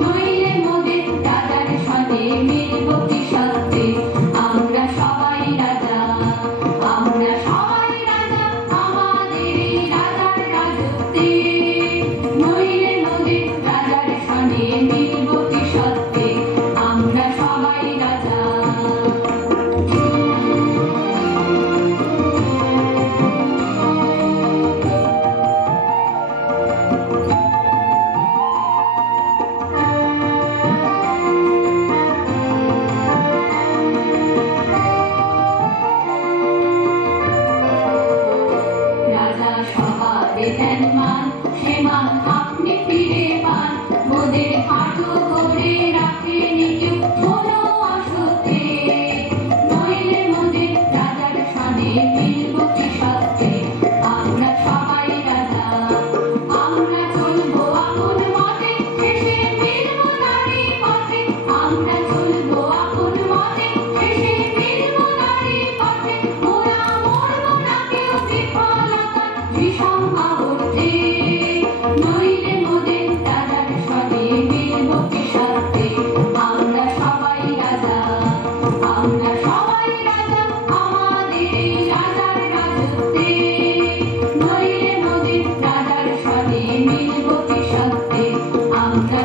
নইলে মোদের রাজার সাথে মিলব কি সত্যে আমরা সবাই রাজা আমাদের এই রাজার রাজত্বে নইলে মোদের রাজার সাথে মিলব কি সত্যে আমরা সবাই রাজা রাজা সবার দেন মান সে মান আপনি ফিরে পান মোদের হাঁটু করে রাখেন কেউ কোনো অসতে নইলে মোদের রাজার সাথে মিলব কি সত্যে আমরা সবাই রাজা আমরা চলবো আপন মতে শেষে মিলব নারী পথে আমরা চলবো আপন মতে শেষে মিলব নারী পথে মোরা মরব না কেউ বিফলতা বিষম আবর্তে নইলে মোদের রাজার সাথে মিলব কি সত্যে আমরা সবাই রাজা আমাদের এই রাজার রাজত্বে নইলে মোদের রাজার সাথে মিলব কি সত্যে আমরা